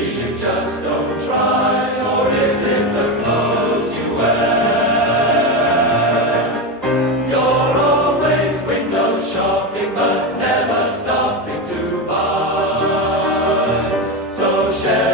maybe you just don't try, or is it the clothes you wear? You're always window shopping, but never stopping to buy. So share